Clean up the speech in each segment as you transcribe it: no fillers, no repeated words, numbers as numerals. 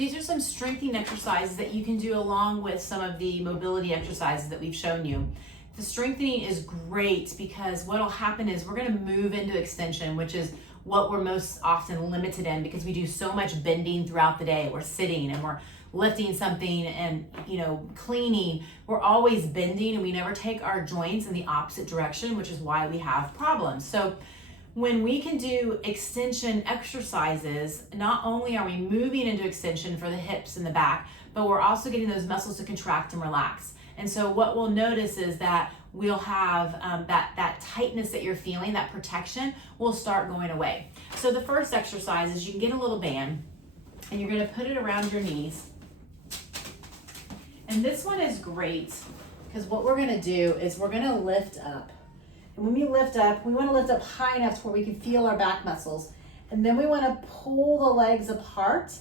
These are some strengthening exercises that you can do along with some of the mobility exercises that we've shown you. The strengthening is great because what will happen is we're going to move into extension, which is what we're most often limited in because we do so much bending throughout the day. We're sitting and we're lifting something and cleaning. We're always bending and we never take our joints in the opposite direction, which is why we have problems. So when we can do extension exercises, not only are we moving into extension for the hips and the back, but we're also getting those muscles to contract and relax. And so what we'll notice is that we'll have that tightness that you're feeling, that protection, will start going away. So the first exercise is you can get a little band and you're gonna put it around your knees. And this one is great because what we're gonna do is we're gonna lift up. And when we lift up, we wanna lift up high enough to where we can feel our back muscles. And then we wanna pull the legs apart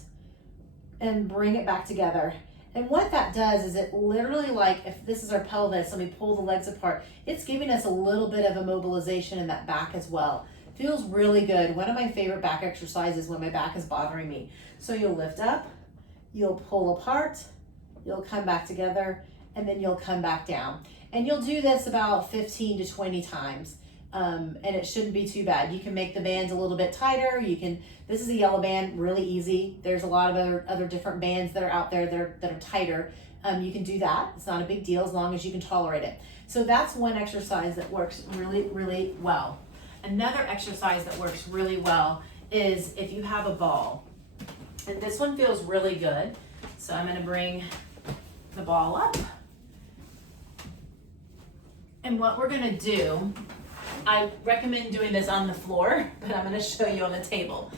and bring it back together. And what that does is it literally, like if this is our pelvis and we pull the legs apart, it's giving us a little bit of a mobilization in that back as well. Feels really good. One of my favorite back exercises when my back is bothering me. So you'll lift up, you'll pull apart, you'll come back together, and then you'll come back down. And you'll do this about 15 to 20 times. And it shouldn't be too bad. You can make the bands a little bit tighter. This is a yellow band, really easy. There's a lot of other different bands that are out there that are tighter. You can do that. It's not a big deal as long as you can tolerate it. So that's one exercise that works really, really well. Another exercise that works really well is if you have a ball. And this one feels really good. So I'm gonna bring the ball up. And what we're gonna do, I recommend doing this on the floor, but I'm gonna show you on the table.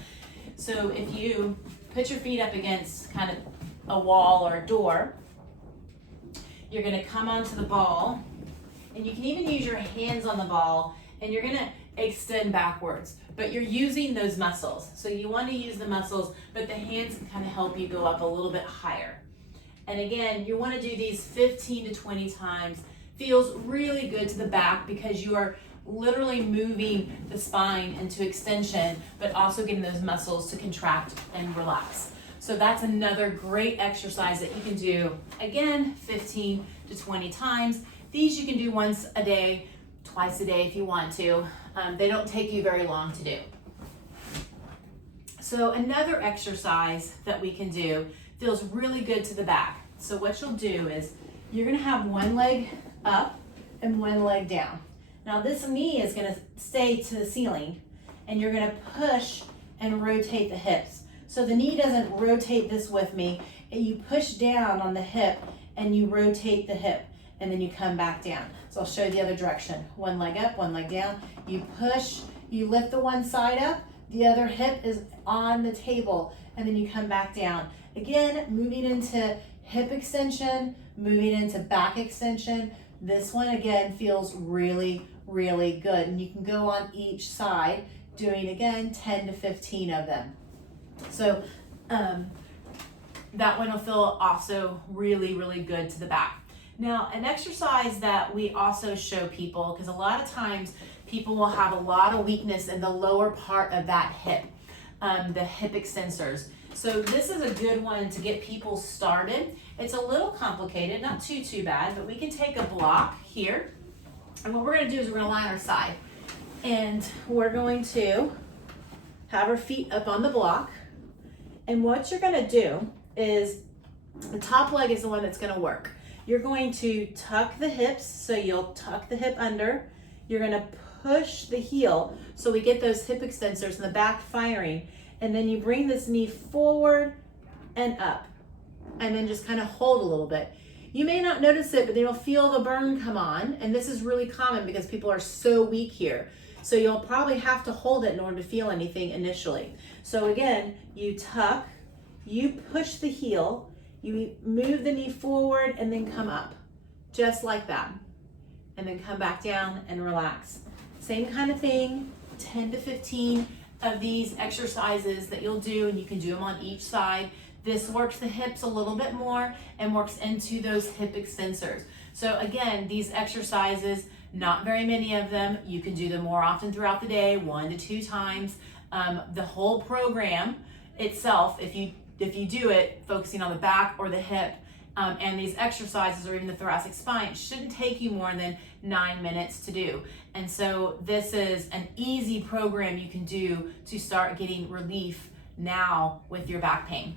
So if you put your feet up against kind of a wall or a door, you're gonna come onto the ball, and you can even use your hands on the ball, and you're gonna extend backwards, but you're using those muscles. So you wanna use the muscles, but the hands can kind of help you go up a little bit higher. And again, you wanna do these 15 to 20 times. Feels really good to the back because you are literally moving the spine into extension, but also getting those muscles to contract and relax. So that's another great exercise that you can do, again, 15 to 20 times. These you can do once a day, twice a day if you want to. They don't take you very long to do. So another exercise that we can do feels really good to the back. So what you'll do is you're gonna have one leg up and one leg down. Now this knee is gonna stay to the ceiling and you're gonna push and rotate the hips. So the knee doesn't rotate this with me, and you push down on the hip and you rotate the hip and then you come back down. So I'll show you the other direction. One leg up, one leg down. You push, you lift the one side up, the other hip is on the table, and then you come back down. Again, moving into hip extension, moving into back extension. This one again feels really, really good. And you can go on each side doing again 10 to 15 of them. So that one will feel also really, really good to the back. Now, an exercise that we also show people, because a lot of times people will have a lot of weakness in the lower part of that hip, the hip extensors. So this is a good one to get people started. It's a little complicated, not too bad, but we can take a block here. And what we're gonna do is we're gonna lie on our side. And we're going to have our feet up on the block. And what you're gonna do is, the top leg is the one that's gonna work. You're going to tuck the hips, so you'll tuck the hip under. You're gonna push the heel, so we get those hip extensors in the back firing. And then you bring this knee forward and up, and then just kind of hold a little bit. You may not notice it, but then you'll feel the burn come on, and this is really common because people are so weak here. So you'll probably have to hold it in order to feel anything initially. So again, you tuck, you push the heel, you move the knee forward and then come up, just like that. And then come back down and relax. Same kind of thing, 10 to 15 of these exercises that you'll do, and you can do them on each side. This works the hips a little bit more and works into those hip extensors. So again, these exercises, not very many of them. You can do them more often throughout the day, 1 to 2 times. The whole program itself, if you if you do it focusing on the back or the hip, and these exercises or even the thoracic spine, it shouldn't take you more than 9 minutes to do. And so this is an easy program you can do to start getting relief now with your back pain.